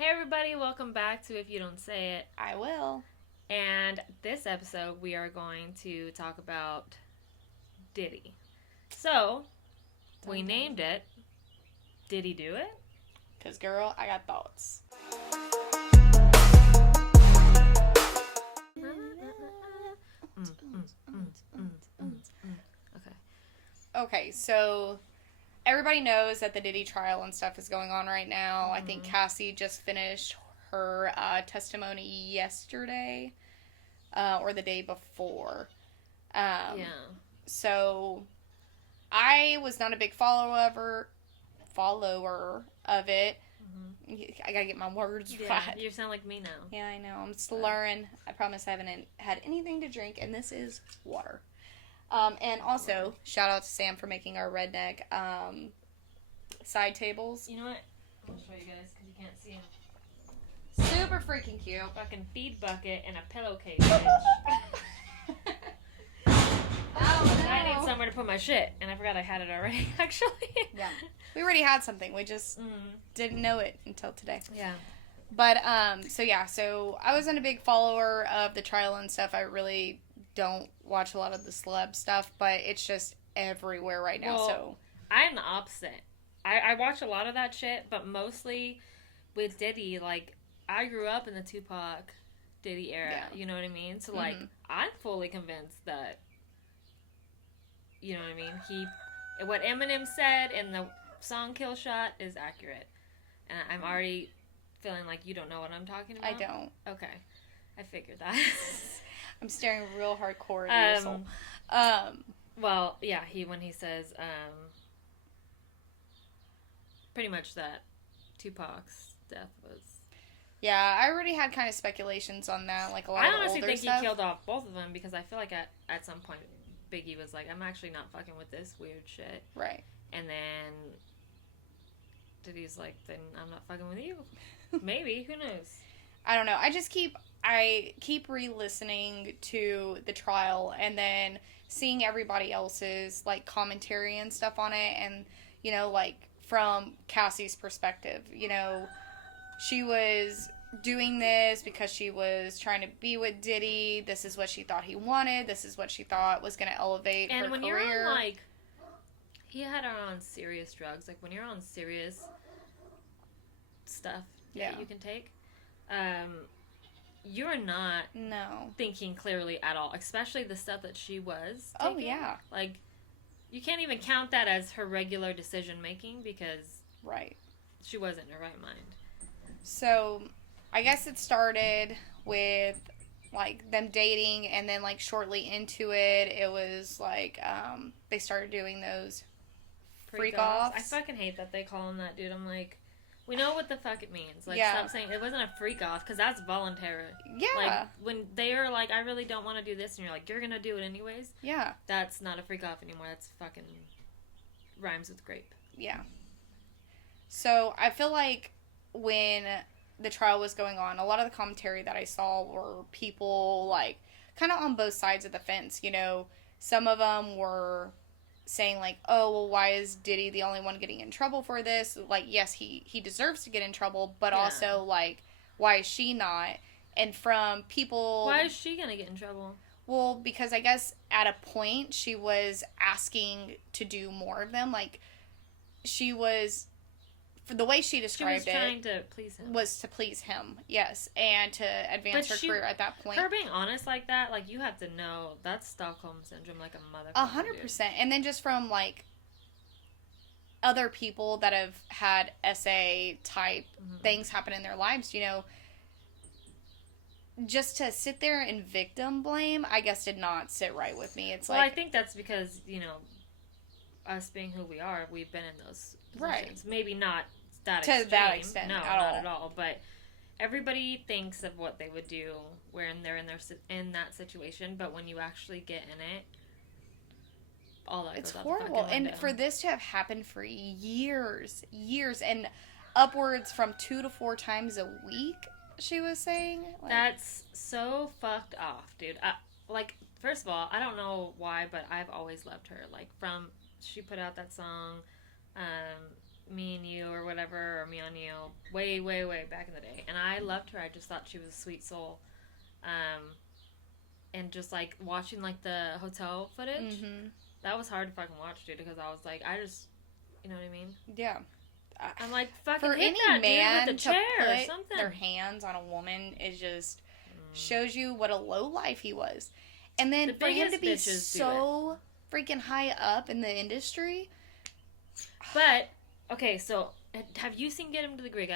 Hey everybody, welcome back to If You Don't Say It. I will. And this episode we are going to talk about Diddy. So, we named it Did He Do It? Because, girl, I got thoughts. Okay, so everybody knows that the Diddy trial and stuff is going on right now. I think Cassie just finished her testimony yesterday or the day before. So I was not a big follower of it. I gotta get my words right. You sound like me now. Yeah, I know. I'm slurring. I promise I haven't had anything to drink, and this is water. And also, shout out to Sam for making our redneck side tables. You know what? I'll show you guys because you can't see them. Super freaking cute. Fucking feed bucket and a pillowcase, bitch. Oh, no. I need somewhere to put my shit, and I forgot I had it already, actually. Yeah. We already had something. We just didn't know it until today. Yeah. But, so I wasn't a big follower of the trial and stuff. I really don't watch a lot of the celeb stuff, but it's just everywhere right now, so. I'm the opposite. I watch a lot of that shit, but mostly with Diddy, like, I grew up in the Tupac Diddy era, you know what I mean? So, like, I'm fully convinced that, you know what I mean? What Eminem said in the song Kill Shot is accurate. And I'm already feeling like you don't know what I'm talking about. I don't. Okay. I figured that. I'm staring real hardcore at your soul. Well, yeah, when he says, pretty much that Tupac's death was. Yeah, I already had kind of speculations on that, like a lot of older stuff. I honestly think he killed off both of them because I feel like at some point Biggie was like, I'm actually not fucking with this weird shit. Right. And then Diddy's like, then I'm not fucking with you. Maybe, who knows? I don't know. I keep re-listening to the trial and then seeing everybody else's, like, commentary and stuff on it. And, you know, like, from Cassie's perspective, you know, she was doing this because she was trying to be with Diddy. This is what she thought he wanted. This is what she thought was going to elevate her career. And when you're on, like, he had her on serious drugs. Like, when you're on serious stuff that you can take, you're not thinking clearly at all, especially the stuff that she was taking. Oh, yeah. Like, you can't even count that as her regular decision-making because she wasn't in her right mind. So, I guess it started with, like, them dating, and then, like, shortly into it, it was, like, they started doing those freak-offs. I fucking hate that they call him that, dude. I'm like, we know what the fuck it means. Like, stop saying it wasn't a freak-off, because that's voluntary. Yeah. Like, when they are like, I really don't want to do this, and you're like, you're gonna do it anyways. Yeah. That's not a freak-off anymore. That's fucking rhymes with grape. Yeah. So, I feel like when the trial was going on, a lot of the commentary that I saw were people, like, kind of on both sides of the fence, you know. Some of them were saying, like, oh, well, why is Diddy the only one getting in trouble for this? Like, yes, he deserves to get in trouble, but also, like, why is she not? And from people... Why is she gonna get in trouble? Well, because I guess at a point she was asking to do more of them. Like, she was... The way she described it... She was trying to please him. Was to please him, yes. And to advance her career at that point. Her being honest like that, like, you have to know, that's Stockholm Syndrome like a motherfucker. 100%. And then just from, like, other people that have had SA-type things happen in their lives, you know, just to sit there and victim blame, I guess did not sit right with me. It's I think that's because, you know, us being who we are, we've been in those positions. Right. Maybe not that extreme. To that extent, no, not at all. But everybody thinks of what they would do when they're in that situation. But when you actually get in it, all that goes out the fucking window. It's horrible. And for this to have happened for years, and upwards from 2 to 4 times a week, she was saying. Like, that's so fucked off, dude. Like, first of all, I don't know why, but I've always loved her. Like, she put out that song, Me and You or whatever, or Me on You, way, way, way back in the day. And I loved her. I just thought she was a sweet soul. And just, like, watching, like, the hotel footage, that was hard to fucking watch, dude, because I was like, you know what I mean? Yeah. I'm like, fucking for hit any that man dude with the chair to or put something. their hands on a woman is just shows you what a low life he was. And then for him to be so freaking high up in the industry. But, okay, so have you seen Get Him to the Greek?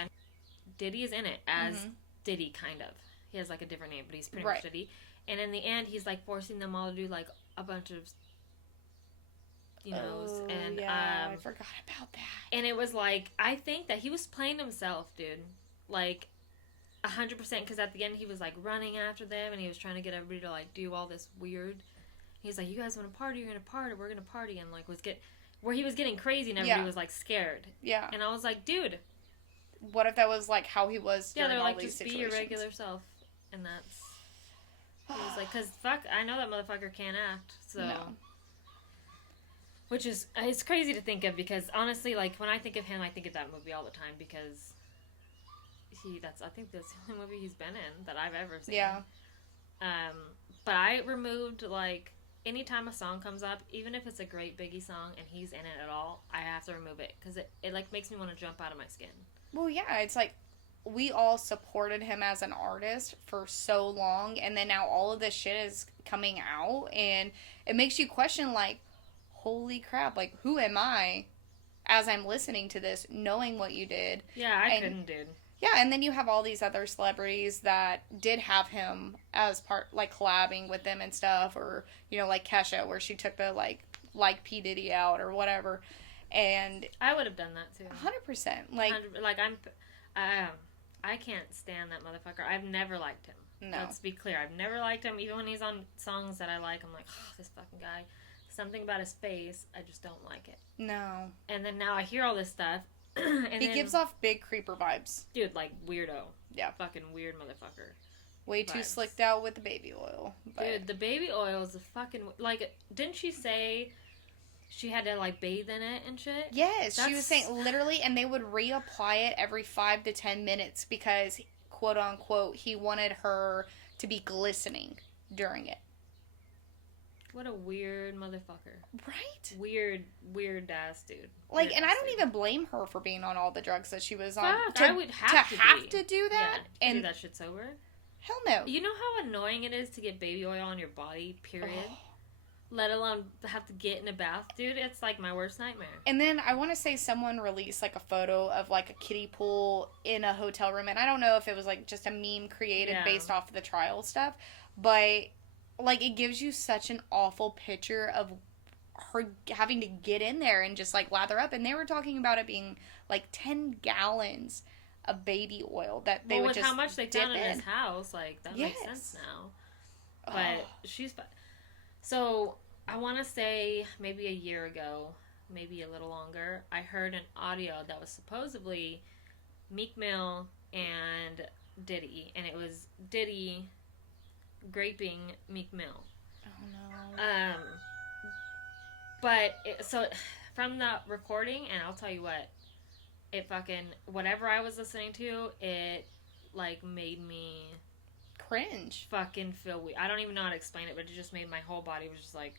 Diddy is in it as Diddy, kind of. He has, like, a different name, but he's pretty much Diddy. And in the end, he's, like, forcing them all to do, like, a bunch of, you know, and, yeah, I forgot about that. And it was, like, I think that he was playing himself, dude. Like, 100%, because at the end, he was, like, running after them, and he was trying to get everybody to, like, do all this weird. He's like, you guys want to party? You're going to party. We're going to party. And, like, where he was getting crazy, and everybody was, like, scared. Yeah. And I was like, dude. What if that was, like, how he was during they're all like, these just situations? be your regular self. And that's... He was like, because, fuck, I know that motherfucker can't act, so... No. Which is... It's crazy to think of, because, honestly, like, when I think of him, I think of that movie all the time, because... I think that's the only movie he's been in that I've ever seen. Yeah. But I removed, like... Anytime a song comes up, even if it's a great Biggie song and he's in it at all, I have to remove it because it like makes me want to jump out of my skin. Well, yeah, it's like we all supported him as an artist for so long, and then now all of this shit is coming out, and it makes you question, like, holy crap, like, who am I as I'm listening to this, knowing what you did? Yeah, I couldn't, dude. Yeah, and then you have all these other celebrities that did have him as part, like, collabing with them and stuff, or, you know, like Kesha, where she took the, like P. Diddy out, or whatever, and... I would have done that, too. 100%. Like, I can't stand that motherfucker. I've never liked him. No. Let's be clear. I've never liked him, even when he's on songs that I like, I'm like, oh, this fucking guy. Something about his face, I just don't like it. No. And then now I hear all this stuff, and he gives off big creeper vibes. Dude, like, weirdo. Yeah. Fucking weird motherfucker. Way too slicked out with the baby oil. But... Dude, the baby oil is a fucking... Like, didn't she say she had to, like, bathe in it and shit? Yes, she was saying literally, and they would reapply it every 5 to 10 minutes because, quote unquote, he wanted her to be glistening during it. What a weird motherfucker. Right? Weird ass dude. Like, weird and I don't even blame her for being on all the drugs that she was on. I would have to do that. Yeah, and do that shit sober. Hell no. You know how annoying it is to get baby oil on your body, period? Oh. Let alone have to get in a bath, dude. It's like my worst nightmare. And then I want to say someone released like a photo of like a kiddie pool in a hotel room, and I don't know if it was like just a meme created based off of the trial stuff, but like it gives you such an awful picture of her having to get in there and just like lather up, and they were talking about it being like 10 gallons of baby oil that they would just how much they dip found in in his house, like that makes sense now. But she's so I want to say maybe a year ago, maybe a little longer, I heard an audio that was supposedly Meek Mill and Diddy, and it was Diddy graping Meek Mill. Oh no. But so from the recording, and I'll tell you what, it fucking whatever I was listening to, it like made me cringe. Fucking feel weird. I don't even know how to explain it, but it just made my whole body was just like,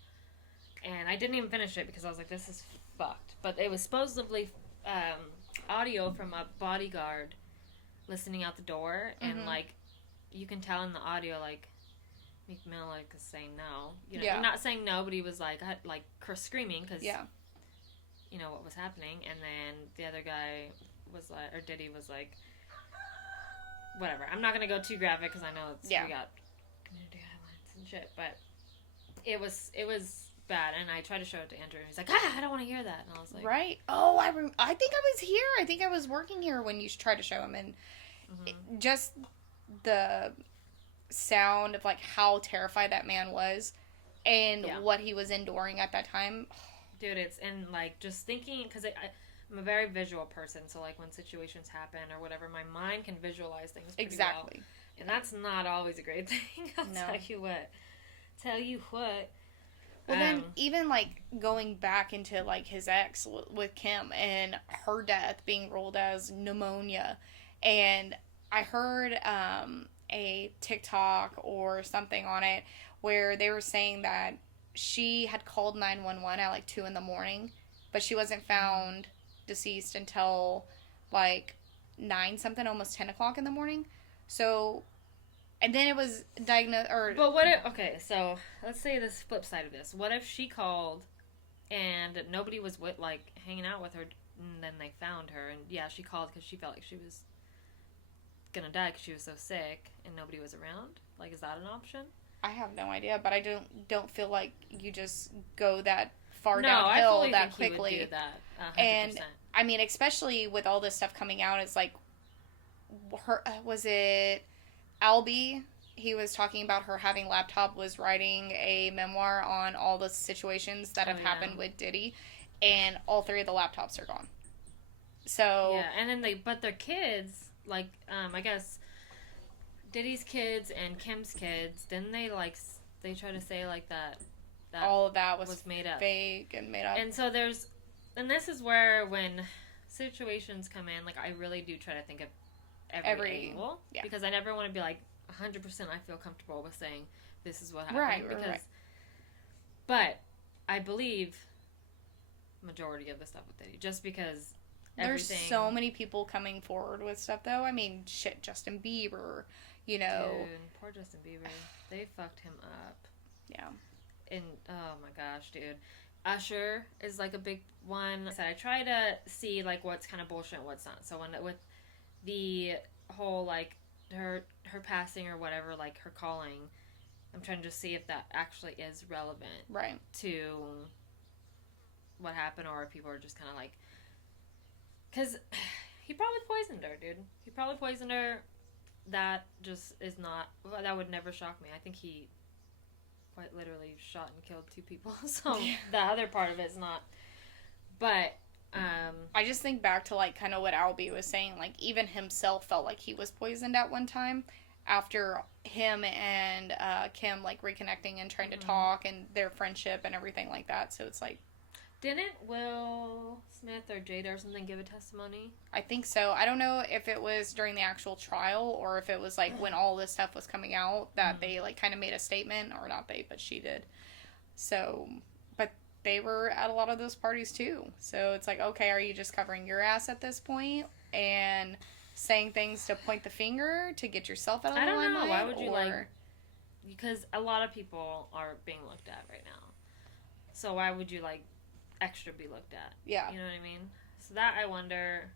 and I didn't even finish it because I was like, this is fucked. But it was supposedly audio from a bodyguard listening out the door, and like you can tell in the audio like Meek Mill like is saying no, you know, not saying no, but he was like screaming because you know what was happening, and then the other guy was like, or Diddy was like, whatever. I'm not gonna go too graphic because I know we got community guidelines and shit, but it was bad, and I tried to show it to Andrew, and he's like, I don't want to hear that, and I was like, right? Oh, I think I was here. I think I was working here when you tried to show him, and just the sound of like how terrified that man was, and what he was enduring at that time. Dude, it's and like just thinking because I'm a very visual person, so like when situations happen or whatever, my mind can visualize things pretty well. And that's not always a great thing. I'll tell you what. Well, then, even, like, going back into, like, his ex with Kim and her death being ruled as pneumonia. And I heard a TikTok or something on it where they were saying that she had called 911 at, like, 2 in the morning, but she wasn't found deceased until, like, 9 something, almost 10 o'clock in the morning. So... And then it was diagnosed, or... But what if... Okay, so, let's say this flip side of this. What if she called, and nobody was, like, hanging out with her, and then they found her, and, yeah, she called because she felt like she was gonna die because she was so sick, and nobody was around? Like, is that an option? I have no idea, but I don't feel like you just go that far downhill that quickly. He would do that, 100%. And, I mean, especially with all this stuff coming out, it's like... Was it... Albie, he was talking about her having laptop, was writing a memoir on all the situations that have happened with Diddy, and all 3 of the laptops are gone. So... Yeah, and then but their kids, like, I guess, Diddy's kids and Kim's kids, didn't they, like, they try to say, like, that all of that was made up. Fake and made up. And so and this is where, when situations come in, like, I really do try to think of every angle, because I never want to be like 100% I feel comfortable with saying this is what happened, right. But I believe majority of the stuff with Diddy, just because there's so many people coming forward with stuff though. I mean, shit, Justin Bieber, you know. Dude, poor Justin Bieber. They fucked him up. Yeah. And oh my gosh, dude. Usher is like a big one. I try to see like what's kind of bullshit and what's not. So with the whole, like, her passing or whatever, like, her calling, I'm trying to just see if that actually is relevant to what happened, or if people are just kind of like... Because he probably poisoned her, dude. He probably poisoned her. That just is not... That would never shock me. I think he quite literally shot and killed 2 people. So the other part of it's not... But... I just think back to, like, kind of what Albie was saying. Like, even himself felt like he was poisoned at one time after him and Kim, like, reconnecting and trying to talk and their friendship and everything like that. So it's like... Didn't Will Smith or Jada or something give a testimony? I think so. I don't know if it was during the actual trial or if it was, like, when all this stuff was coming out that they, like, kind of made a statement. Or not they, but she did. So... They were at a lot of those parties too. So it's like, okay, are you just covering your ass at this point and saying things to point the finger to get yourself out of the limelight? I don't know. Why would you like... Because a lot of people are being looked at right now. So why would you, like, extra be looked at? Yeah. You know what I mean? So that I wonder...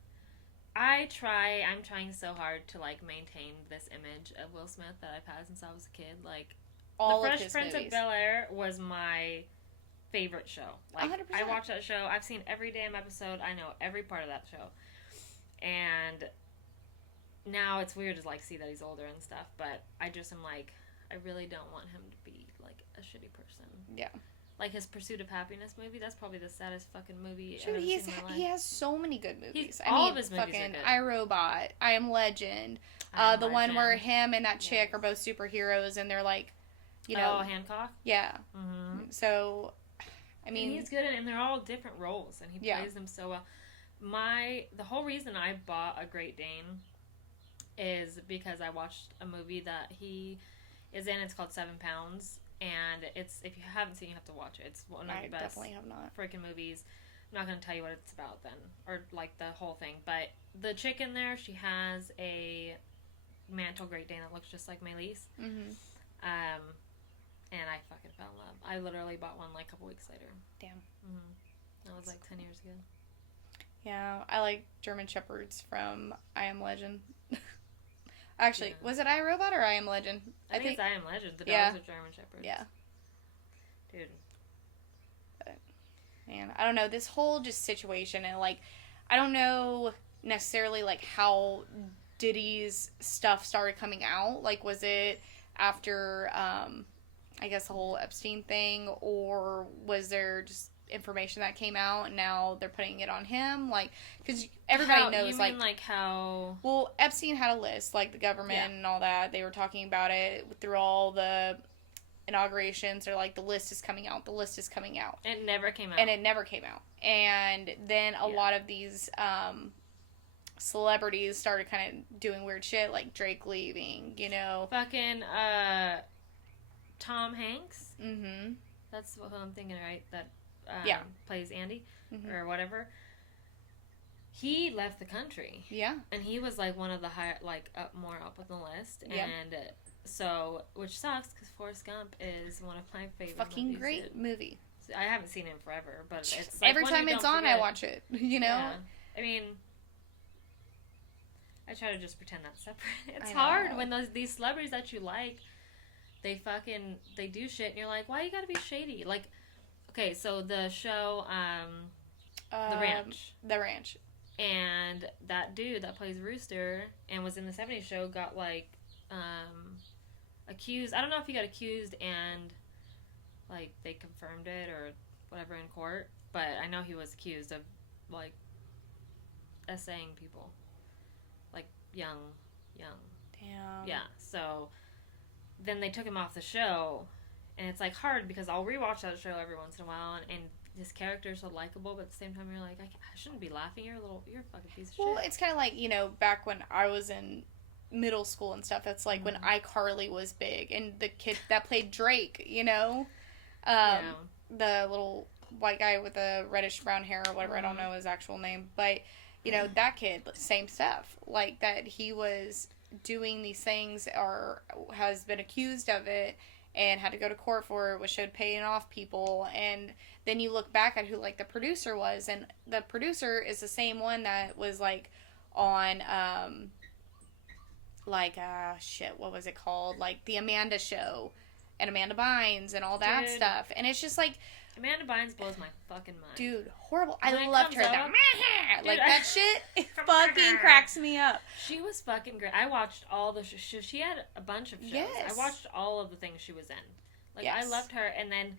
I'm trying so hard to, like, maintain this image of Will Smith that I've had since I was a kid. Like, all The Fresh Prince of Bel-Air was my... favorite show. Like, 100%. I watch that show. I've seen every damn episode. I know every part of that show. And now it's weird to, like, see that he's older and stuff, but I just am like, I really don't want him to be, like, a shitty person. Yeah. Like, his Pursuit of Happiness movie, that's probably the saddest fucking movie I've ever seen in my life. He has so many good movies. All of his movies are good. I, Robot, I Am Legend, one where him and that chick are both superheroes, and they're, like, you know. Oh, Hancock? Yeah. Mm-hmm. So... I mean, and he's good at it, and they're all different roles, and he plays them so well. The whole reason I bought A Great Dane is because I watched a movie that he is in. It's called 7 Pounds, and it's, if you haven't seen it, you have to watch it. It's one of the best definitely have not. freaking movies. I'm not going to tell you what it's about then, or, like, the whole thing, but the chick in there, she has a mantle Great Dane that looks just like mayonnaise. Mm-hmm. And I fucking fell in love. I literally bought one, like, a couple weeks later. Damn. Mm-hmm. That was, like, 10 years ago. Yeah, I like German Shepherds from I Am Legend. Actually, was it I, Robot or I Am Legend? I think it's I Am Legend. The dogs are German Shepherds. Yeah. Dude. But, man, I don't know. This whole just situation, and, like, I don't know necessarily, like, how Diddy's stuff started coming out. Like, was it after... I guess the whole Epstein thing, or was there just information that came out and now they're putting it on him? Like, because everybody knows, you mean, like, how... Well, Epstein had a list, like, the government and all that. They were talking about it through all the inaugurations, they're like, the list is coming out. The list is coming out. It never came out. And it never came out. And then a lot of these celebrities started kind of doing weird shit, like Drake leaving, you know. Fucking Tom Hanks. Mm-hmm. That's what I'm thinking, right? That plays Andy or whatever. He left the country. Yeah. And he was like one of the higher, like more up on the list. Yeah. And so, which sucks because Forrest Gump is one of my favorite fucking movies. Great movie. So I haven't seen it in forever, but it's like every time it's on, I watch it. You know. Yeah. I mean, I try to just pretend that's separate. It's hard when these celebrities that you like, they do shit, and you're like, why you gotta be shady? Like, okay, so the show, The Ranch. The Ranch. And that dude that plays Rooster and was in the 70s show got, like, accused. I don't know if he got accused and, like, they confirmed it or whatever in court. But I know he was accused of, like, essaying people. Like, young. Damn. Yeah, so then they took him off the show. And it's, like, hard because I'll rewatch that show every once in a while and his character's so likable, but at the same time you're like, I shouldn't be laughing. You're a fucking piece of shit. Well, it's kind of like, you know, back when I was in middle school and stuff, that's like when iCarly was big, and the kid that played Drake, you know, the little white guy with the reddish brown hair or whatever, I don't know his actual name, but, you know, that kid, same stuff, like that he was doing these things or has been accused of it, and had to go to court for it, was showed paying off people, and then you look back at who, like, the producer was, and the producer is the same one that was, like, on, what was it called? Like, The Amanda Show, and Amanda Bynes, and all that stuff, and it's just, like... Amanda Bynes blows my fucking mind. Dude, horrible. I loved her. That shit fucking cracks me up. She was fucking great. I watched all the shows. She had a bunch of shows. Yes. I watched all of the things she was in. Like, I loved her, and then,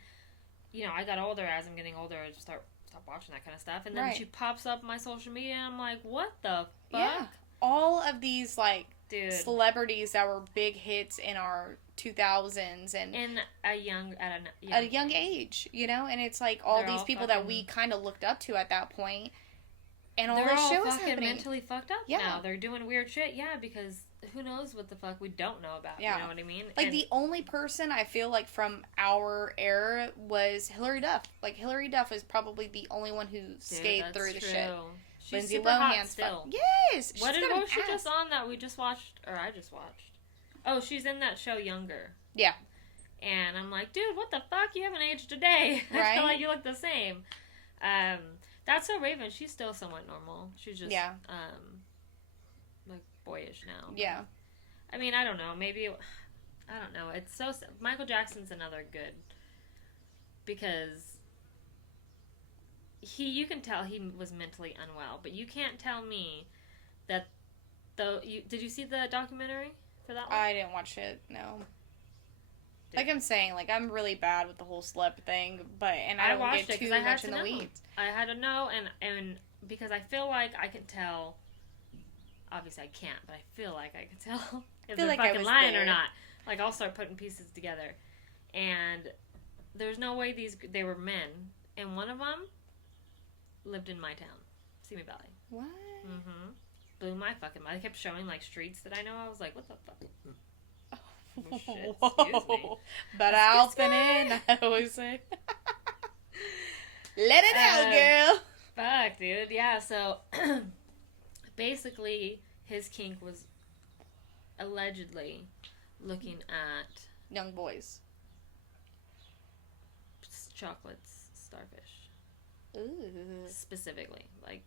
you know, I got older. As I'm getting older, I just stop watching that kind of stuff, and then she pops up on my social media, and I'm like, what the fuck? Yeah. All of these, like, celebrities that were big hits in our 2000s and at a young age, you know, and it's like all these people that we kind of looked up to at that point, and all this shit was happening. Mentally fucked up now. They're doing weird shit, because who knows what the fuck we don't know about, you know what I mean? Like, the only person I feel like from our era was Hilary Duff. Like, Hilary Duff is probably the only one who skated through the shit. She's Lindsay Lohan's still. Yes! What was she just on that we just watched, or I just watched? Oh, she's in that show Younger. Yeah. And I'm like, dude, what the fuck? You haven't aged a day. Right? I feel like you look the same. That's So Raven. She's still somewhat normal. She's just, like, boyish now. Yeah. I mean, I don't know. Maybe, I don't know. It's so... Michael Jackson's another good... Because... You can tell he was mentally unwell, but you can't tell me that... Did you see the documentary for that one? I didn't watch it, no. Like I'm saying, like, I'm really bad with the whole celeb thing, and I don't get too much in the weeds. I had to know, and because I feel like I can tell, obviously I can't, but I feel like I can tell if they're fucking lying or not. Like, I'll start putting pieces together. And there's no way they were men, and one of them lived in my town, Simi Valley. What? Mm-hmm. Blew my fucking mind. They kept showing, like, streets that I know. I was like, what the fuck? Oh, shit. Excuse me. But I'll spin in. I always say. Let it out, girl. Fuck, dude. Yeah, so basically his kink was allegedly looking at young boys. Chocolates, starfish. Ooh. Specifically. Like,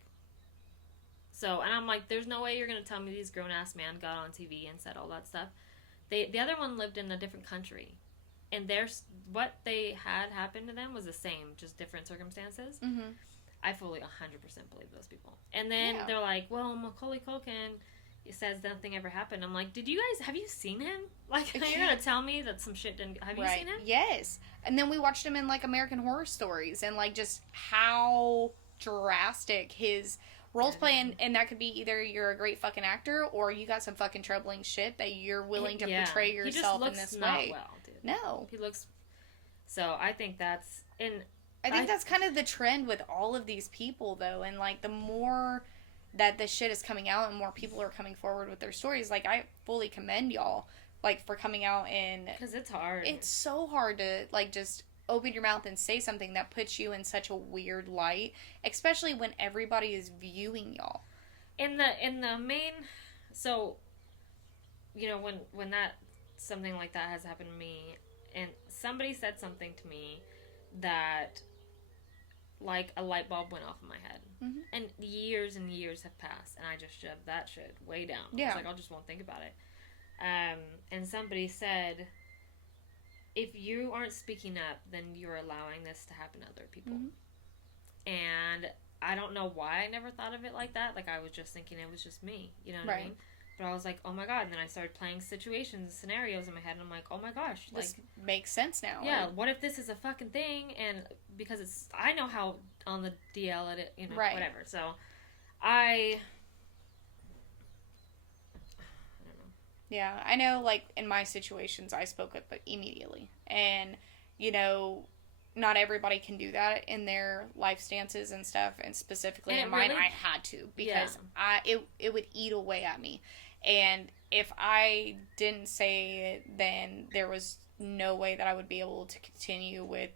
so, and I'm like, there's no way you're going to tell me these grown-ass men got on TV and said all that stuff. The other one lived in a different country, and what they had happened to them was the same, just different circumstances. Mm-hmm. I fully 100% believe those people. And then they're like, well, Macaulay Culkin says nothing ever happened. I'm like, have you seen him? Like, you're going to tell me that some shit didn't, have you seen him? Yes. And then we watched him in, like, American Horror Stories, and, like, just how drastic his... roles play, and that could be either you're a great fucking actor or you got some fucking troubling shit that you're willing to portray yourself in this way. Well, dude. No. He looks... So, I think that's... I think that's kind of the trend with all of these people, though. And, like, the more that this shit is coming out and more people are coming forward with their stories, like, I fully commend y'all, like, for coming out and... Because it's hard. It's so hard to, like, just open your mouth and say something that puts you in such a weird light, especially when everybody is viewing y'all. In the main... So, you know, when that... Something like that has happened to me, and somebody said something to me that... Like, a light bulb went off in my head. Mm-hmm. And years and years have passed, and I just shoved that shit way down. Yeah. I was like, I just won't think about it. And somebody said, if you aren't speaking up, then you're allowing this to happen to other people. Mm-hmm. And I don't know why I never thought of it like that. Like, I was just thinking it was just me. You know what I mean? But I was like, oh my god. And then I started playing situations, scenarios in my head, and I'm like, oh my gosh. This makes sense now. Yeah, what if this is a fucking thing? And because it's, I know how on the DL it, you know, whatever. So, I don't know. Yeah, I know, like, in my situations, I spoke up immediately. And, you know, not everybody can do that in their life stances and stuff. And specifically in mine, I had to. Because it would eat away at me. And if I didn't say it, then there was no way that I would be able to continue with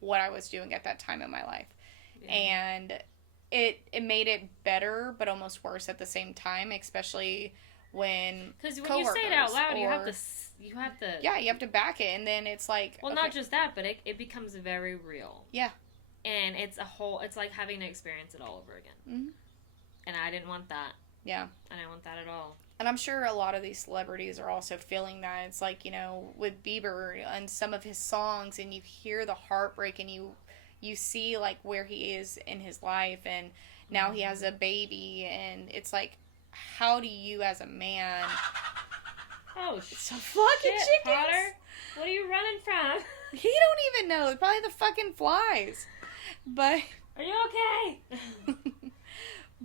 what I was doing at that time in my life. Yeah. And it made it better, but almost worse at the same time, especially when because when you say it out loud, you have to yeah, you have to back it, and then it's like, well, okay. Not just that, but it becomes very real. Yeah. And it's like having to experience it all over again. Mm-hmm. And I didn't want that. Yeah. I didn't want that at all. And I'm sure a lot of these celebrities are also feeling that. It's like, you know, with Bieber and some of his songs, and you hear the heartbreak, and you see, like, where he is in his life, and now he has a baby, and it's like, how do you as a man... Oh, some fucking chickens! Potter, what are you running from? He don't even know. Probably the fucking flies. But... Are you okay?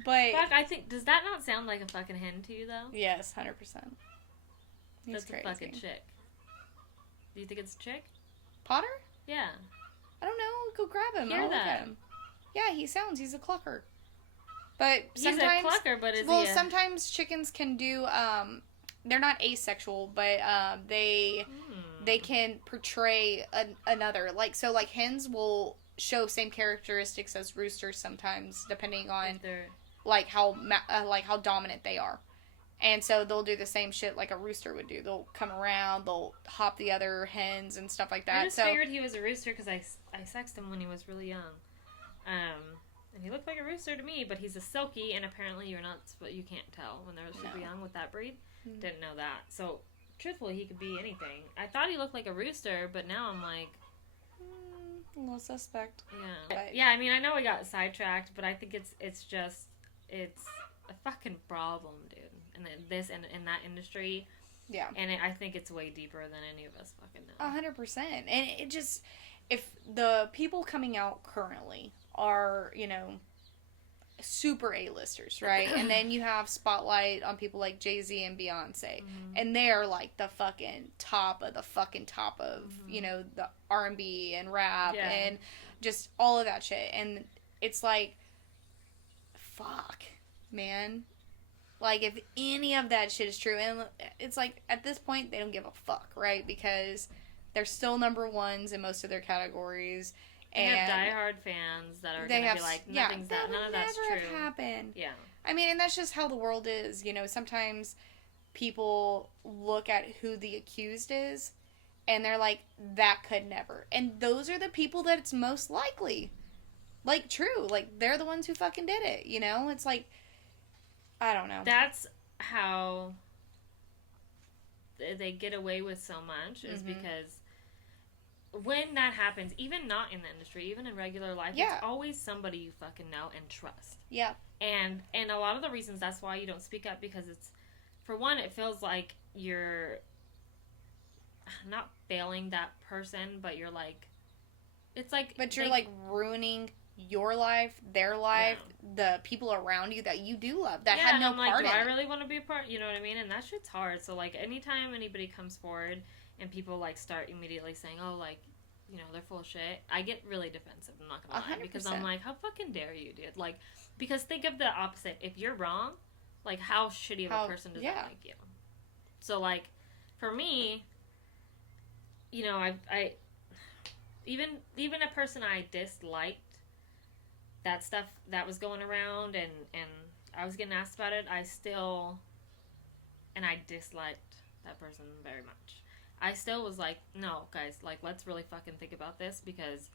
But... Fuck, I think... Does that not sound like a fucking hen to you, though? Yes, 100%. That's crazy. A fucking chick. Do you think it's a chick? Potter? Yeah. I don't know. Go grab him. Hear I'll that. Look at him. Yeah, he's a clucker. But sometimes... He's a clucker, but is well, sometimes chickens can do... they're not asexual, but they can portray another. Like, so, like, hens will show same characteristics as roosters sometimes, depending on... like how dominant they are. And so they'll do the same shit like a rooster would do. They'll come around, they'll hop the other hens and stuff like that. I just figured he was a rooster because I sexed him when he was really young. And he looked like a rooster to me, but he's a silky, and apparently you can't tell when they're super young with that breed. Mm-hmm. Didn't know that. So, truthfully, he could be anything. I thought he looked like a rooster, but now I'm like... a little suspect. Yeah. But, yeah, I mean, I know we got sidetracked, but I think it's a fucking problem, dude. And in that industry. Yeah. And I think it's way deeper than any of us fucking know. 100%. And it just... If the people coming out currently are, you know, super A-listers, right? And then you have spotlight on people like Jay-Z and Beyonce. Mm-hmm. And they're like the fucking top of, mm-hmm. you know, the R&B and rap and just all of that shit. And it's like, fuck, man. Like, if any of that shit is true, and it's like, at this point, they don't give a fuck, right? Because they're still number ones in most of their categories. They have diehard fans that are going to be like, none of that's true. Never have happened. Yeah. I mean, and that's just how the world is. You know, sometimes people look at who the accused is, and they're like, that could never. And those are the people that it's most likely. Like, true. Like, they're the ones who fucking did it, you know? It's like, I don't know. That's how they get away with so much, is mm-hmm. because when that happens, even not in the industry, even in regular life, it's always somebody you fucking know and trust. Yeah. And a lot of the reasons that's why you don't speak up, because it's, for one, it feels like you're not failing that person, but you're like, it's like... But you're like ruining your life, their life, the people around you that you do love that had no part in it. Do I really want to be a part? You know what I mean? And that shit's hard. So, like, anytime anybody comes forward and people, like, start immediately saying, oh, like, you know, they're full of shit, I get really defensive, I'm not gonna lie. 100%. Because I'm like, how fucking dare you, dude? Like, because think of the opposite. If you're wrong, like, how shitty of a person does that make you? So, like, for me, you know, I even a person I disliked, that stuff that was going around and I was getting asked about it, I disliked that person very much. I still was like, no, guys, like, let's really fucking think about this, because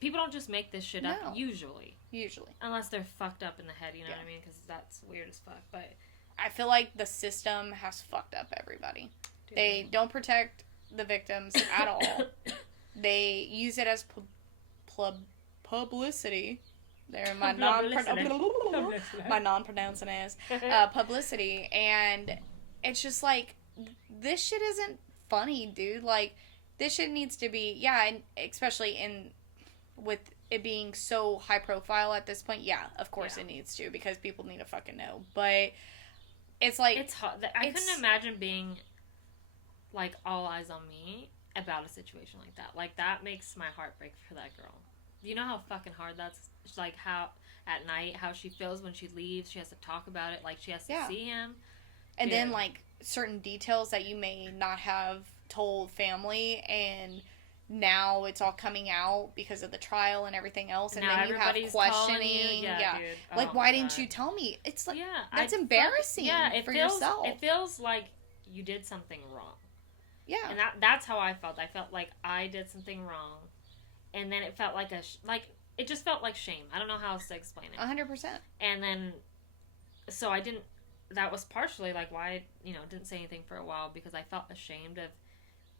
people don't just make this shit up, usually. Unless they're fucked up in the head, you know what I mean? Because that's weird as fuck, but... I feel like the system has fucked up everybody. Dude. They don't protect the victims at all. They use it as publicity. They're my non-pronouncing is publicity, and it's just like, this shit isn't funny, dude. Like, this shit needs to be, and especially with it being so high profile at this point, of course it needs to, because people need to fucking know. But it's like, it's hard. I couldn't imagine being like all eyes on me about a situation like that. Like, that makes my heart break for that girl. You know how fucking hard that's, like, how at night, how she feels when she leaves, she has to talk about it, like, she has to see him. And then, like, certain details that you may not have told family, and now it's all coming out because of the trial and everything else, and then you have questioning. Like, why didn't you tell me? It's like, that's embarrassing for yourself. It feels like you did something wrong. Yeah. And that's how I felt. I felt like I did something wrong. And then it felt like it just felt like shame. I don't know how else to explain it. 100%. And then, so I didn't, that was partially like why I, didn't say anything for a while, because I felt ashamed of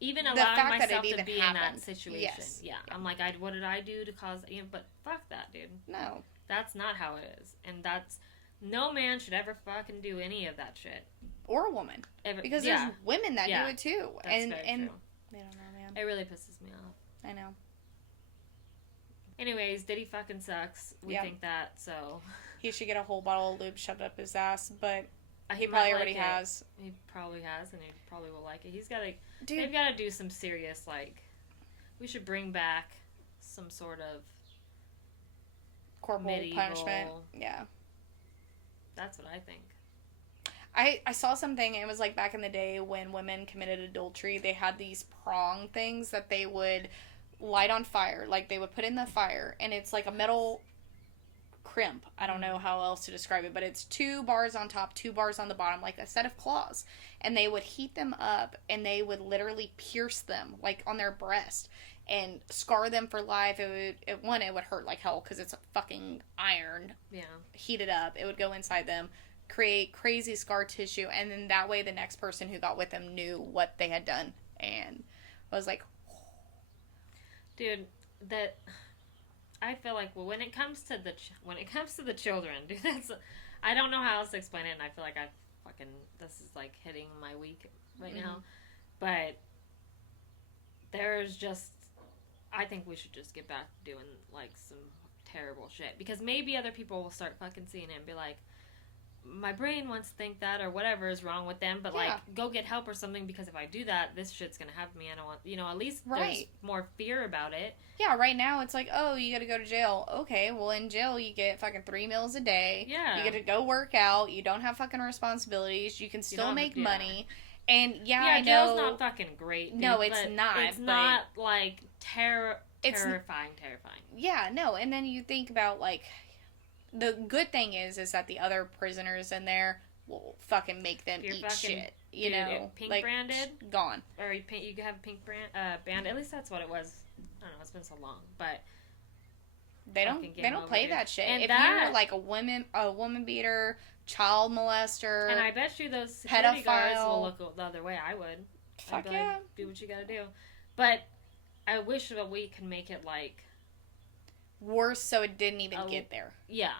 even allowing myself to be in that situation. Yes. Yeah. I'm like, what did I do to cause, but fuck that, dude. No. That's not how it is. And no man should ever fucking do any of that shit. Or a woman. Because there's women that do it too. That's and true. I don't know, man. It really pisses me off. I know. Anyways, Diddy fucking sucks. We think that, so... He should get a whole bottle of lube shoved up his ass, but he probably already has. He probably has, and he probably will like it. He's got to... They've got to do some serious, like... We should bring back some sort of... corporal punishment. Yeah. That's what I think. I saw something, it was like back in the day when women committed adultery, they had these prong things that they would light on fire. Like, they would put in the fire, and it's like a metal crimp. I don't know how else to describe it, but it's 2 bars on top, 2 bars on the bottom, like a set of claws. And they would heat them up, and they would literally pierce them, like, on their breast, and scar them for life. It would hurt like hell, because it's a fucking iron. Yeah. Heated up. It would go inside them, create crazy scar tissue, and then that way the next person who got with them knew what they had done. And I was like, dude, that I feel like, well, when it comes to the children, dude, I don't know how else to explain it, and I feel like this is like hitting my week right now, but there's just, I think we should just get back to doing like some terrible shit, because maybe other people will start fucking seeing it and be like, my brain wants to think that, or whatever is wrong with them, but like, go get help or something, because if I do that, this shit's gonna happen to me. I don't want, at least there's more fear about it. Yeah, right now it's like, oh, you gotta go to jail. Okay, well, in jail you get fucking 3 meals a day. Yeah. You get to go work out. You don't have fucking responsibilities. You can still make money. And I know jail's not fucking great, dude, no, it's not. It's not like terrifying. Yeah, no, and then you think about like, the good thing is that the other prisoners in there will fucking make them eat shit. You know, pink like, branded, gone. Or you have a pink band. At least that's what it was. I don't know. It's been so long, but they don't play that shit. And if you're like a woman beater, child molester, and I bet you those security guards will look the other way. I would. Fuck yeah. Like, do what you gotta do. But I wish that we could make it like worse, so it didn't even get there. Yeah.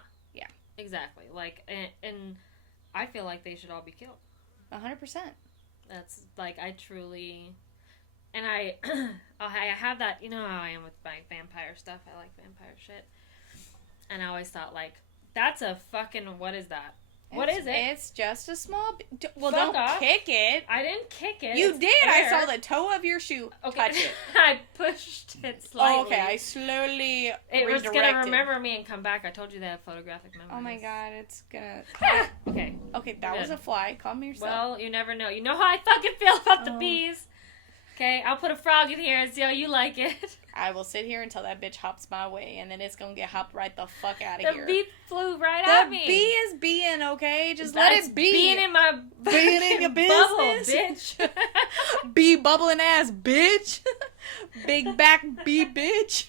Exactly. Like, and I feel like they should all be killed. 100%. That's like, I truly, and I have that. You know how I am with vampire stuff. I like vampire shit. And I always thought, like, that's a fucking, what is that? What is it? It's just a small... Well, Fuck don't off. kick it. I didn't kick it. You It's did. air. I saw the toe of your shoe touch it. I pushed it slightly. Oh, okay. I slowly It was redirected. going to remember me and come back. I told you they have photographic memories. Oh my god, it's gonna... Okay. Okay, that was a fly. Calm yourself. Well, you never know. You know how I fucking feel about the bees. Okay, I'll put a frog in here and see how you like it. I will sit here until that bitch hops my way, and then it's gonna get hopped right the fuck out of here. The bee flew right at me. The bee is being, okay? Just let it be. Being in my being in your bubble, business. bitch. Bee bubbling ass bitch. Big back bee bitch.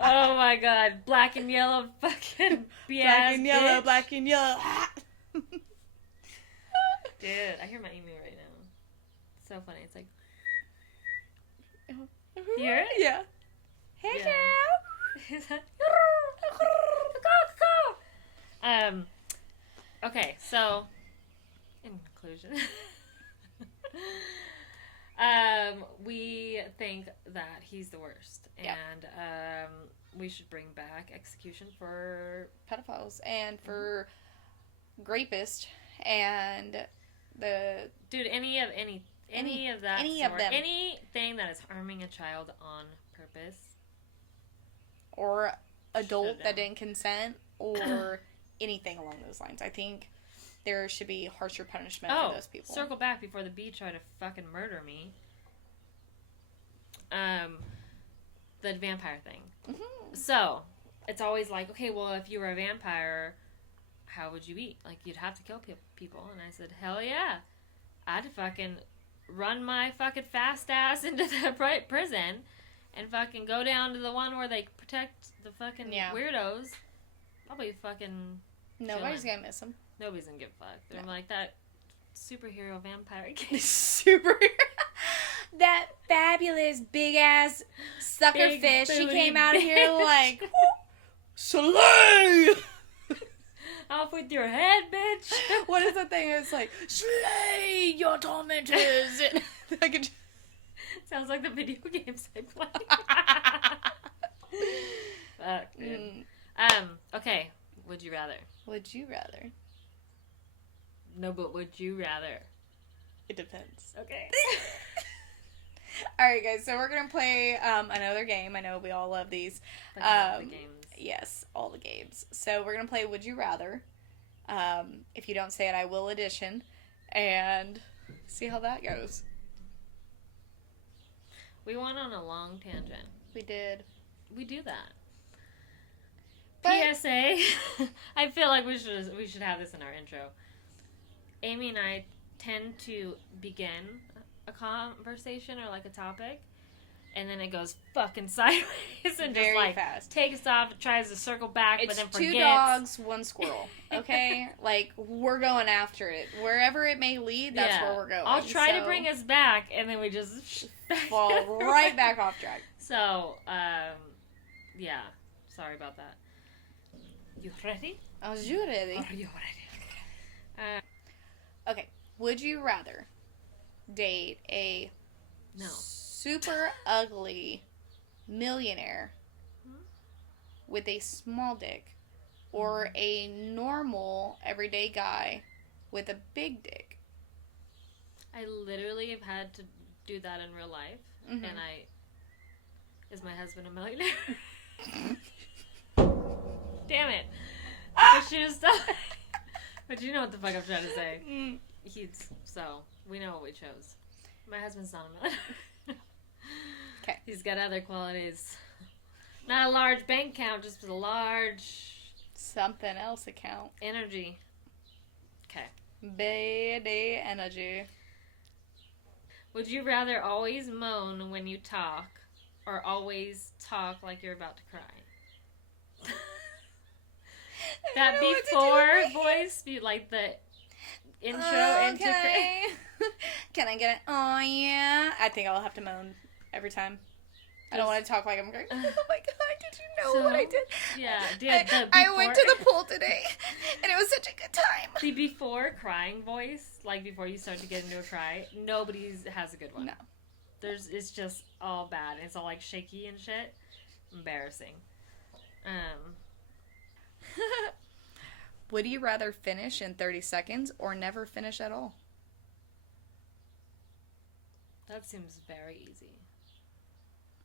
Oh my god. Black and yellow fucking bee Black ass and yellow, bitch. black and yellow. Dude, I hear my emu right now. So funny. It's like, you hear it? Yeah. Hey, Yeah. girl. Is that- Okay, so in conclusion, we think that he's the worst, Yeah. and we should bring back execution for Pedophiles and for rapists and the dude any of that any sort, of them. anything that is harming a child on purpose. or adult Shut that down. didn't consent or anything along those lines. I think there should be harsher punishment for those people. Circle back before the bee tried to fucking murder me. The vampire thing. Mm-hmm. So, it's always like, okay, well, if you were a vampire, how would you eat? Like, you'd have to kill people. And I said, hell yeah. I'd fucking run my fucking fast ass into the prison and fucking go down to the one where they protect the fucking weirdos. Probably fucking... Nobody's chilling. gonna miss them. Nobody's gonna give a fuck. They're like that superhero vampire Super. That fabulous big ass sucker Big fish. She booty came out of here bitch. like, slay. Off with your head, bitch. What is the thing? It's like, slay your tormentors. I could... Sounds like the video games I play. Fuck, dude. Okay. Would you rather? Would you rather? No, but would you rather? It depends. Okay. Alright, guys, so we're gonna play another game. I know we all love these. The games. Yes, all the games. So we're gonna play Would You Rather. If you don't say it, I will edition. And see how that goes. We went on a long tangent. We did. We do that. But- PSA. I feel like we should have this in our intro. Amy and I tend to begin a conversation or like a topic, and then it goes fucking sideways and Very just like fast. takes off, tries to circle back, but It's then 2 forgets. dogs, 1 squirrel. Okay? Like, we're going after it. Wherever it may lead, that's where we're going. I'll try to bring us back, and then we just fall right back off track. So, yeah. Sorry about that. You ready? Are you ready? Are you ready? Okay. Would you rather date a No. super ugly millionaire with a small dick or a normal everyday guy with a big dick? I literally have had to do that in real life, Mm-hmm. and is my husband a millionaire? Damn it! I should have stopped. But you know what the fuck I'm trying to say. So we know what we chose. My husband's not a millionaire. Okay. He's got other qualities. Not a large bank account, just a large Something else account. energy. Okay. Baby energy. Would you rather always moan when you talk, or always talk like you're about to cry? That before voice, be like the intro into. Can I get it? Oh yeah. I think I'll have to moan every time. I don't want to talk like I'm going, oh my god, did you know what I did? Yeah, dude. I went to the pool today, and it was such a good time. The before crying voice, like before you start to get into a cry, nobody has a good one. No. It's just all bad. It's all like shaky and shit. Embarrassing. Um, Would you rather finish in 30 seconds or never finish at all? that seems very easy.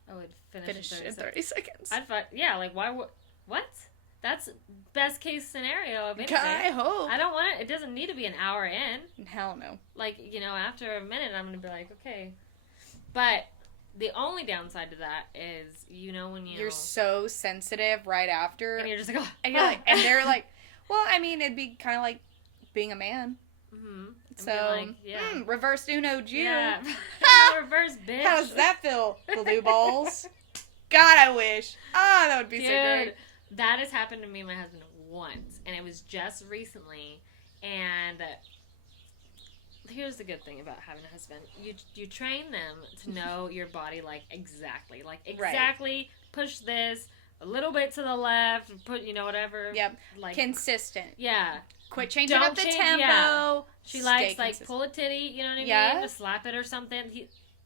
I would finish Finish in 30 seconds. Yeah, like, why would... What? That's best case scenario of anything. I hope. I don't want it. It doesn't need to be an hour in. Hell no. Like, after a minute, I'm going to be like, okay. But the only downside to that is, when you're so sensitive right after. And you're just like, oh. And you're like, and they're like, well, I mean, it'd be kind of like being a man. Mm-hmm. So, like, yeah. Reverse Uno Jew. Yeah. Reverse bitch. How does that feel, blue balls? God, I wish. Ah, that would be so great. That has happened to me and my husband once, and it was just recently. And here's the good thing about having a husband: you train them to know your body exactly, right. Push this a little bit to the left, put whatever. Yep, consistent. Yeah. Quit changing up the tempo. Yeah. She likes pull a titty, you know what I mean? Yeah. Just slap it or something.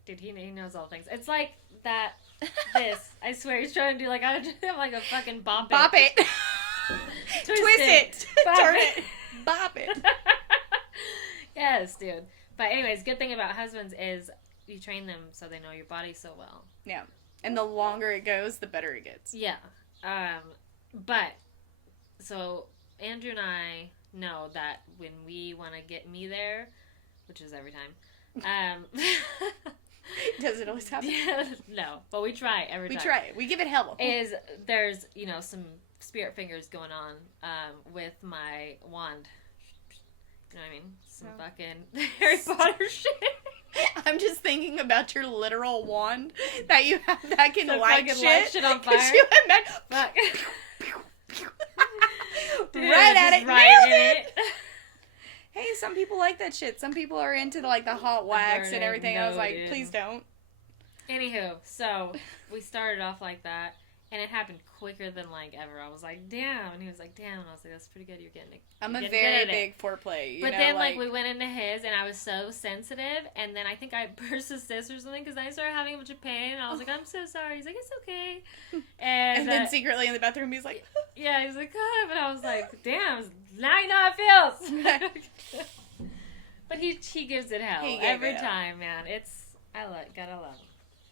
He knows all things. It's like that. This, I swear, he's trying to do I'm like a fucking bop it. Bop it. Twist it. Turn it. Bop it. Yes, dude. But anyways, good thing about husbands is you train them so they know your body so well. Yeah. And the longer it goes, the better it gets. Yeah. But, so, Andrew and I know that when we want to get me there, which is every time, does it always happen? Yeah, no, but we try every time. We try. We give it hell. There's, some spirit fingers going on with my wand. You know what I mean? Some fucking Harry Potter shit. I'm just thinking about your literal wand that you have that can light shit on fire. You Fuck. Dude, right at it. Right in it. Hey, some people like that shit. Some people are into the hot wax and everything. I was like, dude. Please don't. Anywho, so we started off like that, and it happened quicker than ever. I was like, damn, and he was like, damn, and I was like, that's pretty good. You're getting it. I'm a very big foreplay. But then we went into his, and I was so sensitive, and then I think I burst his cyst or something because I started having a bunch of pain, and I was like, I'm so sorry. He's like, it's okay. And then secretly in the bathroom, he's like, yeah, he's like, oh, but I was like, damn, now you know how it feels. But he gives it hell every time, man. Gotta love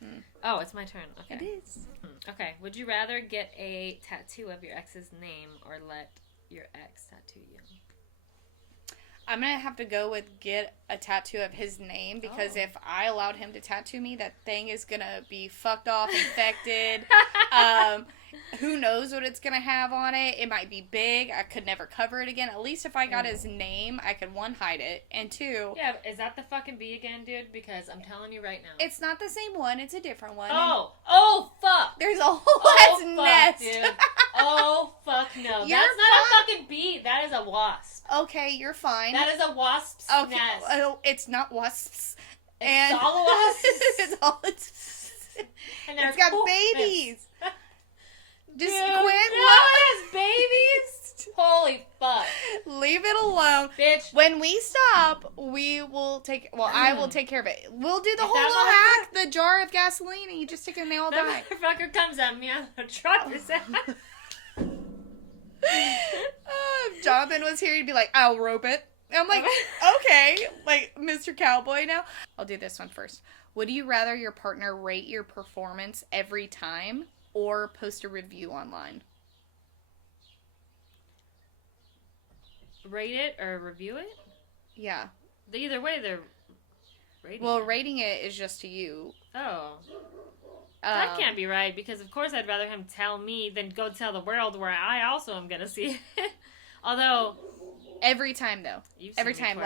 him. Oh, it's my turn. Okay. It is. Okay. Would you rather get a tattoo of your ex's name or let your ex tattoo you? I'm going to have to go with get a tattoo of his name because if I allowed him to tattoo me, that thing is going to be fucked off, infected. Who knows what it's going to have on it. It might be big. I could never cover it again. At least if I got his name, I could, one, hide it, and two... Yeah, is that the fucking B again, dude? Because I'm telling you right now. It's not the same one. It's a different one. Oh, fuck. There's a whole nest. Dude. Oh, fuck no. That's not a fucking bee. That is a wasp. Okay, you're fine. That is a wasp's nest. Oh, it's not wasps. It's all wasps. It's all and it's got babies. Just quit. It has babies. Holy fuck. Leave it alone, bitch. When we stop, we will take. Well, I will take care of it. We'll do the whole little hack, the jar of gasoline, and you just stick it and they all die. The motherfucker comes at me. I'm gonna drop his ass. If Jonathan was here, he'd be like, I'll rope it. And I'm like, okay, Mr. Cowboy now. I'll do this one first. Would you rather your partner rate your performance every time or post a review online? Rate it or review it? Yeah. Either way, they're rating it. Rating it is just to you. Oh. That can't be right, because of course I'd rather him tell me than go tell the world where I also am going to see it. Although... Every time, though. Every time,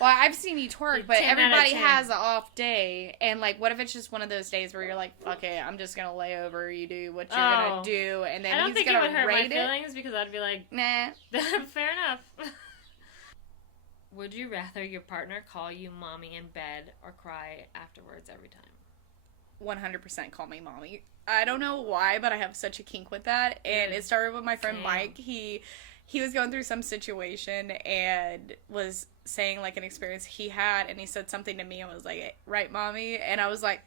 well, I've seen you twerk, but 10 everybody has an off day, and, what if it's just one of those days where you're like, fuck it, I'm just gonna lay over, you do what you're gonna do, and then he's gonna rate it? I don't think it would hurt my feelings, because I'd be like, nah. Fair enough. Would you rather your partner call you mommy in bed or cry afterwards every time? 100% call me mommy. I don't know why, but I have such a kink with that, and it started with my friend Mike. He was going through some situation and was saying, an experience he had, and he said something to me and was like, right, mommy? And I was like,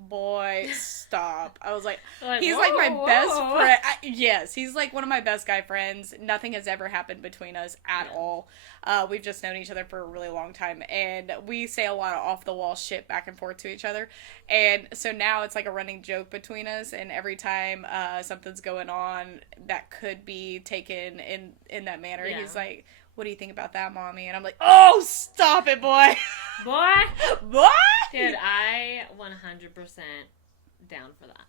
Boy, stop. I was like he's whoa, like my best whoa. friend. Yes, he's like one of my best guy friends. Nothing has ever happened between us at all. We've just known each other for a really long time, and we say a lot of off the wall shit back and forth to each other. And so now it's like a running joke between us, and every time something's going on that could be taken in that manner, he's like, what do you think about that, mommy? And I'm like, oh, stop it, boy. Boy. Boy. Dude, I 100% down for that.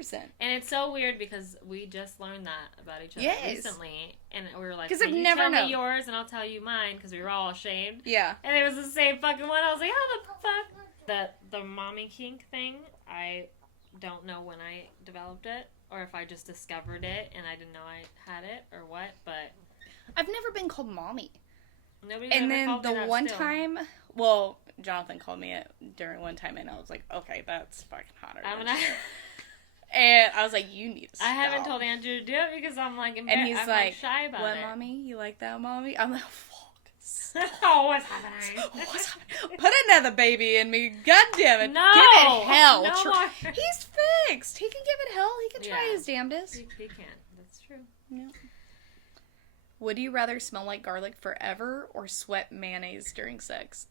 100%. And it's so weird because we just learned that about each other recently. And we were like, because I've you never tell known. me yours and I'll tell you mine because we were all ashamed. Yeah. And it was the same fucking one. I was like, how the fuck? The mommy kink thing, I don't know when I developed it or if I just discovered it and I didn't know I had it or what, but... I've never been called mommy. Nobody's and ever then called me the that one still. time, well, Jonathan called me it during one time, and I was like, okay, that's fucking hotter. And I was like, you need to stop. I haven't told Andrew to do it because I'm like, and he's I'm like, shy about what, it. mommy? You like that, mommy? I'm like, fuck. Oh, what's happening? What's happening? Put another baby in me. God damn it. No. Give it hell. No more. He's fixed. He can give it hell. He can try his damnedest. He can. That's true. Yeah. Would you rather smell like garlic forever or sweat mayonnaise during sex?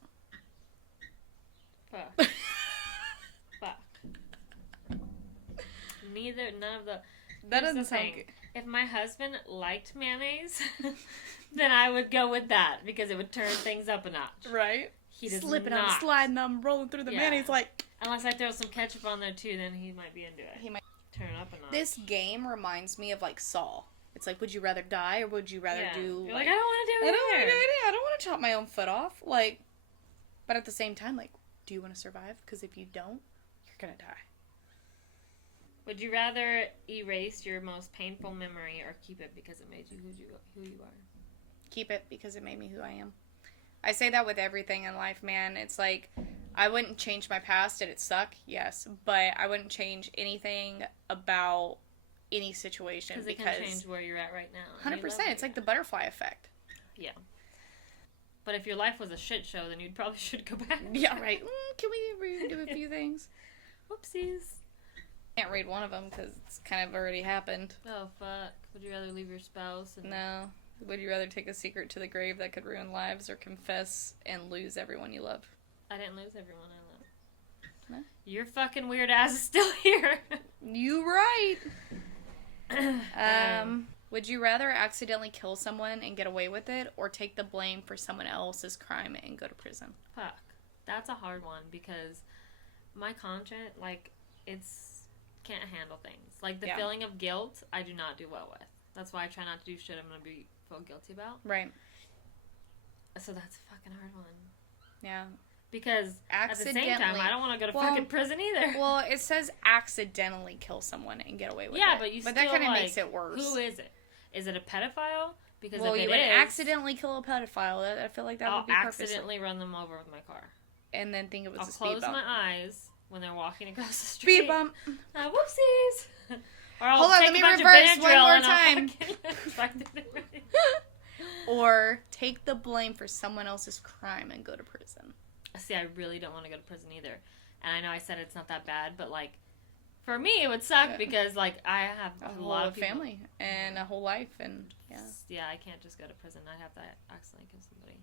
Fuck. Fuck. None of the... That doesn't sound good. If my husband liked mayonnaise, then I would go with that because it would turn things up a notch. Right? He does Slipping, not. I'm sliding, I'm rolling through the mayonnaise like... Unless I throw some ketchup on there too, then he might be into it. He might turn up a notch. This game reminds me of like Saw. It's like, would you rather die or would you rather do... You're like, I don't want to do it I don't want to chop my own foot off. Like, but at the same time, like, do you want to survive? Because if you don't, you're going to die. Would you rather erase your most painful memory or keep it because it made you who you are? Keep it because it made me who I am. I say that with everything in life, man. It's like, I wouldn't change my past. Did it suck? Yes. But I wouldn't change anything about any situation because it can change where you're at right now. 100%. It's like the butterfly effect. Yeah. But if your life was a shit show, then you probably should go back. Yeah, right. Can we redo a few things? Whoopsies. Can't read one of them because it's kind of already happened. Oh, fuck. Would you rather leave your spouse? No. Would you rather take a secret to the grave that could ruin lives or confess and lose everyone you love? I didn't lose everyone I love. No? Your fucking weird ass is still here. You right. Would you rather accidentally kill someone and get away with it or take the blame for someone else's crime and go to prison? Fuck. That's a hard one because my conscience, like, can't handle things. Like, the feeling of guilt, I do not do well with. That's why I try not to do shit I'm going to feel guilty about. Right. So that's a fucking hard one. Yeah. Because at the same time, I don't want to go to fucking prison either. Well, it says accidentally kill someone and get away with it. Yeah, but that kind of makes it worse. Who is it? Is it a pedophile? Because well, if you it would is, accidentally kill a pedophile. I feel like that would be purposely. I'll accidentally run them over with my car. And then think it was a speed bump. I'll close my eyes when they're walking across the street. Speed bump. Whoopsies. Or I'll hold on, let me reverse one more time. Or take the blame for someone else's crime and go to prison. See, I really don't want to go to prison either. And I know I said it's not that bad, but, like, for me, it would suck because, like, I have a lot of people. Family and a whole life, and, Yeah, I can't just go to prison. I'd have to accidentally kill somebody.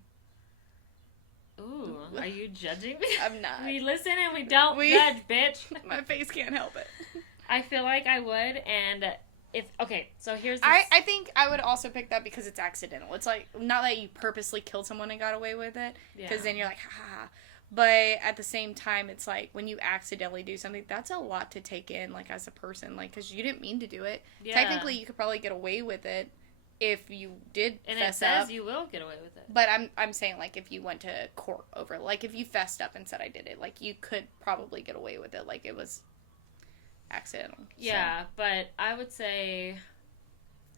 Ooh, are you judging me? I'm not. We listen and we don't judge, bitch. My face can't help it. I feel like I would, and so here's this. I think I would also pick that because it's accidental. It's like, not that you purposely killed someone and got away with it, because then you're like, ha. But at the same time, it's like, when you accidentally do something, that's a lot to take in, like, as a person, like, because you didn't mean to do it. Yeah. Technically, you could probably get away with it if you did and fess it says up. You will get away with it. But I'm saying, like, if you went to court over it, like, if you fessed up and said I did it, like, you could probably get away with it, like, it was accidental. Yeah, but I would say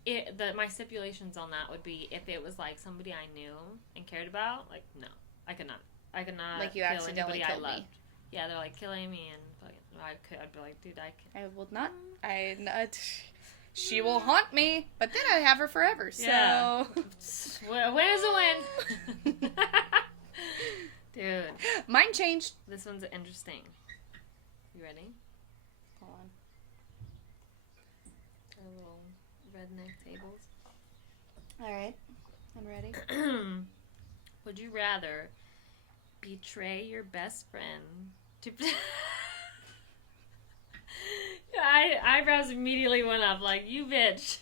my stipulations on that would be if it was, like, somebody I knew and cared about, like, no, I could not. Like, you accidentally killed me. Yeah, they're like, kill Amy, and fucking, I'd be like, dude, I will not. She will haunt me, but then I'd have her forever, so. Yeah. Win is a win. Dude. Mine changed. This one's interesting. You ready? Hold on. Our little redneck tables. All right. I'm ready. Would you rather betray your best friend to... Eyebrows immediately went up like, you bitch.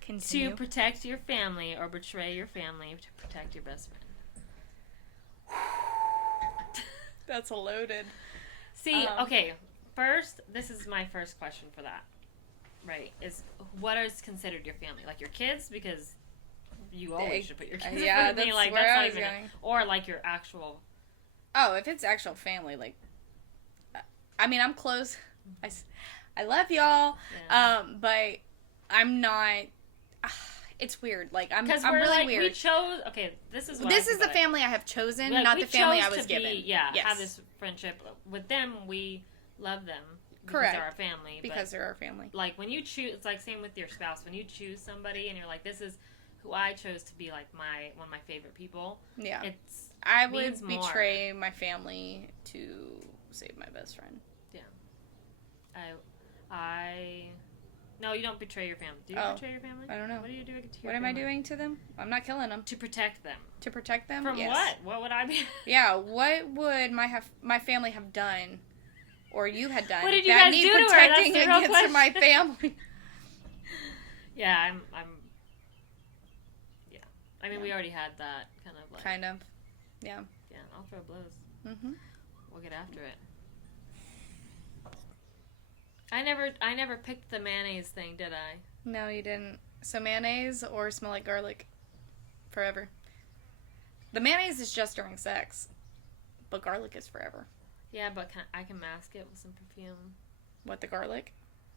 Continue. To protect your family or betray your family to protect your best friend. That's loaded. See, okay, first, this is my first question for that. Right, is what is considered your family? Like your kids? Because you always should put your kids in front of me. Like, where that's I not was even going. Or like your actual... Oh, if it's actual family, like... I mean, I'm close. I love y'all. Yeah. But I'm not... It's weird. Like, I'm really like, weird. We chose... Okay, this is what This is the family I have chosen, like, not the family I was given. Yes. Have this friendship. With them, we love them. Correct. Because they're our family. Because they're our family. Like, when you choose... It's like same with your spouse. When you choose somebody and you're like, this is who I chose to be, like, one of my favorite people. Yeah. I would betray my family to save my best friend. Yeah. No, you don't betray your family. Do you betray your family? I don't know. What do you do to your What am I doing to them? I'm not killing them. To protect them. To protect them? From what? What would I be? Yeah, what would my family have done, or you had done, what did you guys do to her? Protecting against my family? Yeah, I'm yeah. I mean, we already had that kind of like... Kind of. Yeah. Yeah, I'll throw blows. Mm-hmm. We'll get after it. I never picked the mayonnaise thing, did I? No, you didn't. So mayonnaise or smell like garlic? Forever. The mayonnaise is just during sex, but garlic is forever. Yeah, but I can mask it with some perfume. What, the garlic?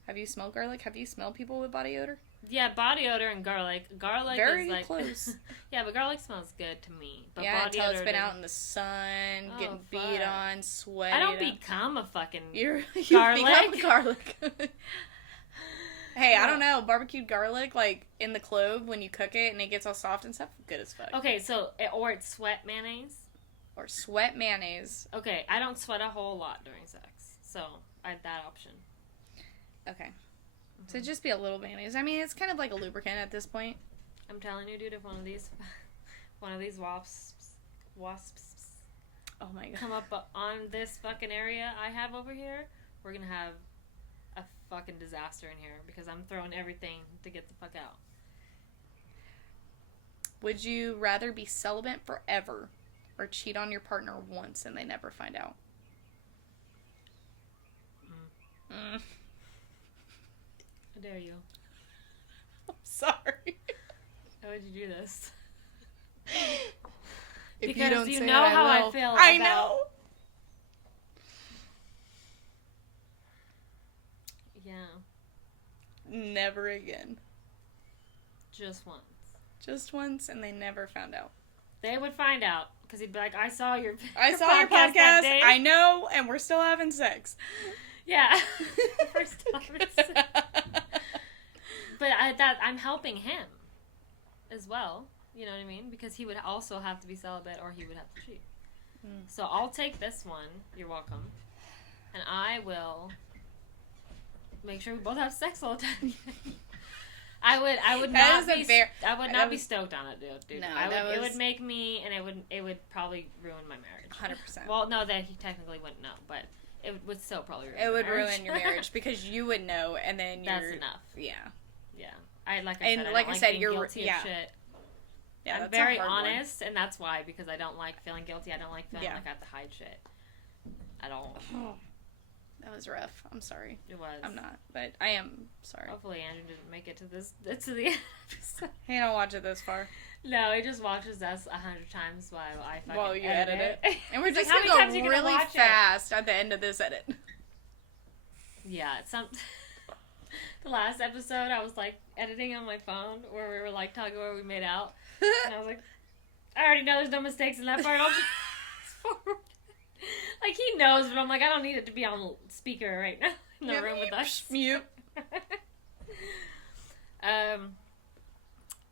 Have you smelled garlic? Have you smelled people with body odor? Yeah, body odor and garlic. Garlic very is like... close. Yeah, but garlic smells good to me. But yeah, body until odor it's been out in the sun, getting beat on, sweaty. I don't become a fucking you garlic. become garlic. Hey, I don't know. Barbecued garlic, like, in the clove when you cook it and it gets all soft and stuff, good as fuck. Okay, so... Or it's sweat mayonnaise. Or sweat mayonnaise. Okay, I don't sweat a whole lot during sex. So, I had that option. Okay. So just be a little mayonnaise. I mean, it's kind of like a lubricant at this point. I'm telling you, dude, if one of these wasps, oh my god, come up on this fucking area I have over here, we're gonna have a fucking disaster in here because I'm throwing everything to get the fuck out. Would you rather be celibate forever or cheat on your partner once and they never find out? How dare you? I'm sorry. How would you do this? If because you don't you say know it, how I will. I feel. I know. Yeah. Never again. Just once. Just once, and they never found out. They would find out because he'd be like, "I saw your podcast. I know, and we're still having sex." Yeah. We're still having sex. But I'm helping him as well. You know what I mean? Because he would also have to be celibate or he would have to cheat. So I'll take this one. You're welcome. And I will make sure we both have sex all the time. I would not be stoked on it, dude. No, it would make me, and it would probably ruin my marriage. 100%. Well, no, that he technically wouldn't know, but it would still probably ruin. It would ruin your marriage because you would know, and then that's enough. Yeah. Yeah. I don't like being guilty of shit. Yeah, I'm very honest, and that's why, because I don't like feeling guilty. I don't like feeling like I have to hide shit at all. Oh, that was rough. I'm sorry. It was. I'm not, but I am sorry. Hopefully Andrew didn't make it to the end. He don't watch it this far. No, he just watches us 100 times while I fucking edit it. And we're just like, gonna go really fast at the end of this edit. Yeah, the last episode I was like editing on my phone where we were like talking where we made out, and I was like, I already know there's no mistakes in that part. I'll just forward. Like, he knows, but I'm like, I don't need it to be on speaker right now in the room with us. Mute. But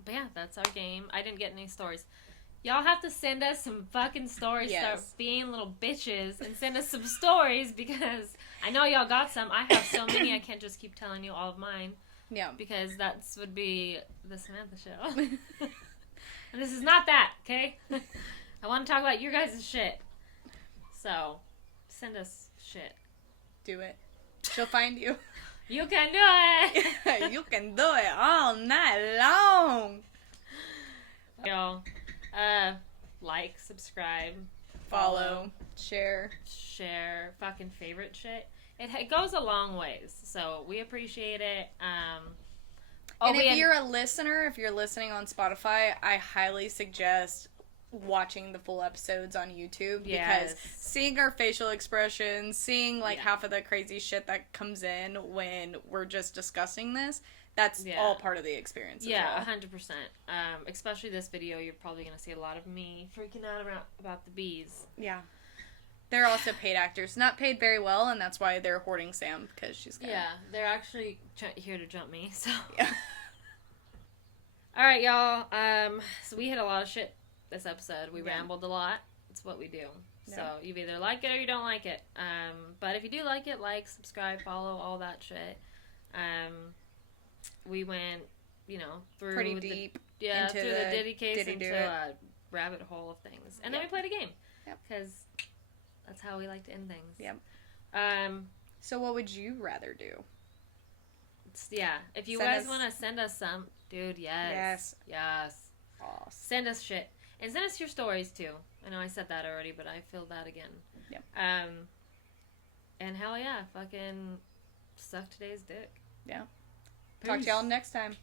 yeah, that's our game. I didn't get any stories. Y'all have to send us some fucking stories. Yes. Start being little bitches and send us some stories because I know y'all got some. I have so many. I can't just keep telling you all of mine. Yeah. Because that would be the Samantha show. And this is not that, okay? I want to talk about your guys' shit. So, send us shit. Do it. She'll find you. You can do it! You can do it all night long. Y'all, like, subscribe, follow, share, fucking favorite shit. It goes a long ways, so we appreciate it. And if you're a listener, if you're listening on Spotify, I highly suggest watching the full episodes on YouTube because seeing our facial expressions, seeing half of the crazy shit that comes in when we're just discussing this, that's all part of the experience. Yeah, 100%. Especially this video, you're probably going to see a lot of me freaking out about the bees. Yeah. They're also paid actors. Not paid very well, and that's why they're hoarding Sam, because she's gonna... Yeah, they're actually here to jump me, so... Yeah. Alright, y'all. So we hit a lot of shit this episode. We rambled a lot. It's what we do. Yeah. So you either like it or you don't like it. But if you do like it, like, subscribe, follow, all that shit. We went, through... pretty deep into through the Diddy case into a rabbit hole of things. And then we played a game. Yep. Because... that's how we like to end things. Yep. So what would you rather do? If you guys want to send us some, dude, yes. Awesome. Send us shit. And send us your stories, too. I know I said that already, but I feel that again. Yep. And hell yeah, fucking suck today's dick. Yeah. Talk to y'all next time.